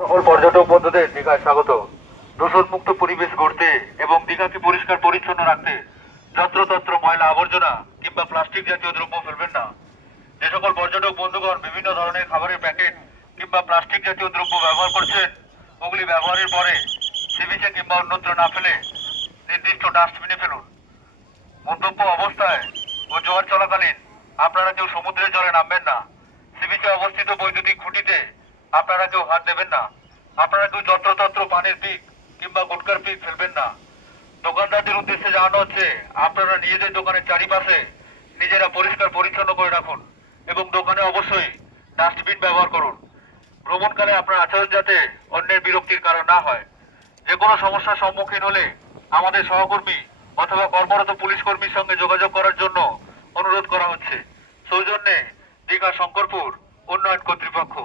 সকল পর্যটক বন্ধুদের দীঘায় স্বাগত। দূষণমুক্ত পরিবেশ গড়তে এবং দীঘাকে পরিষ্কার পরিচ্ছন্ন রাখতে যত্রতত্র ময়লা আবর্জনা কিংবা প্লাস্টিক জাতীয় দ্রব্য ফেলবেন না। যে সকল পর্যটক বন্ধুগণ বিভিন্ন ধরনের খাবারের প্যাকেট কিংবা প্লাস্টিক জাতীয় দ্রব্য ব্যবহার করছেন, ওগুলি ব্যবহারের পরে সি বিচে কিংবা অন্যত্র না ফেলে নির্দিষ্ট ডাস্টবিনে ফেলুন। মদ্যপ অবস্থায় ও জোয়ার চলাকালীন আপনারা কেউ সমুদ্রের জলে নামবেন না। সি বিচে অবস্থিত বৈদ্যুতিক খুঁটিতে আপনারা কেউ হাত দেবেন না। আপনারা কেউ যত্রতত্র পানের পিক কিংবা গুটকার পিক ফেলবেন না। দোকানদারদের উদ্দেশ্যে জানানো হচ্ছে, আপনারা নিজেদের দোকানের চারিপাশে নিজেরা পরিষ্কার পরিচ্ছন্ন করে রাখুন এবং দোকানে অবশ্যই ডাস্টবিন ব্যবহার করুন। ভ্রমণকালে আপনার আচরণ যাতে অন্যের বিরক্তির কারণ না হয়। যে কোনো সমস্যার সম্মুখীন হলে আমাদের সহকর্মী অথবা কর্মরত পুলিশ কর্মীর সঙ্গে যোগাযোগ করার জন্য অনুরোধ করা হচ্ছে। সৌজন্যে দীঘা শঙ্করপুর উন্নয়ন কর্তৃপক্ষ।